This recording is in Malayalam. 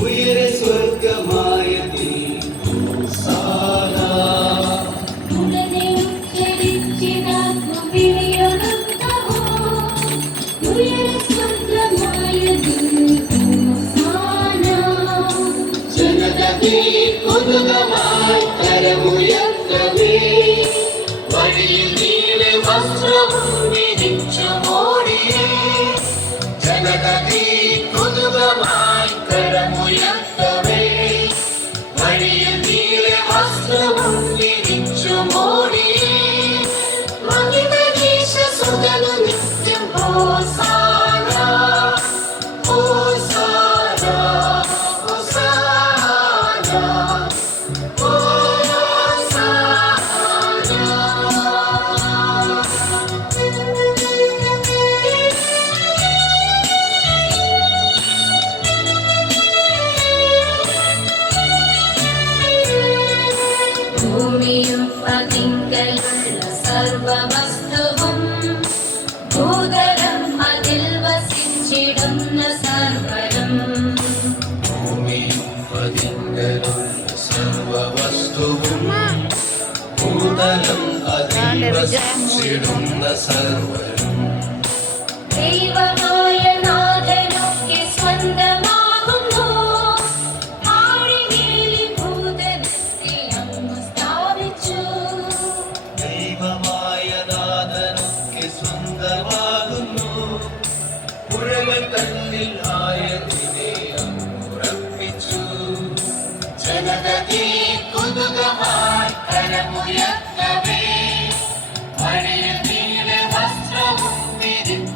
ഉയരെ സ്വർഗമായ വഴിയിൽ നീല വസ്ത്രവും വിരിച്ചു മോടിയേ ജനതീ കൊതുകമായി കരമുയർത്തവേ വഴിയിൽ നീല വസ്ത്രവും വിരിച്ചു മോടിയേ മഹിമനീശ സുതനു നിത്യം ഹോസാന ഹോസാന ഹോസാന ഭൂമിയും അതിങ്കലുള്ള സർവവസ്തുവും ഭൂതലം അതിൽ വസിച്ചിടുന്ന സർവരും ഭൂമിയും അതിങ്കലുള്ള സർവവസ്തുവും ഭൂതലം അതിൽ വസിച്ചിടുന്ന സർവരും ദൈവമായ നാഥനൊക്കെ സ്വന്തമാകുന്നു പുഴകൾ തന്നിൽ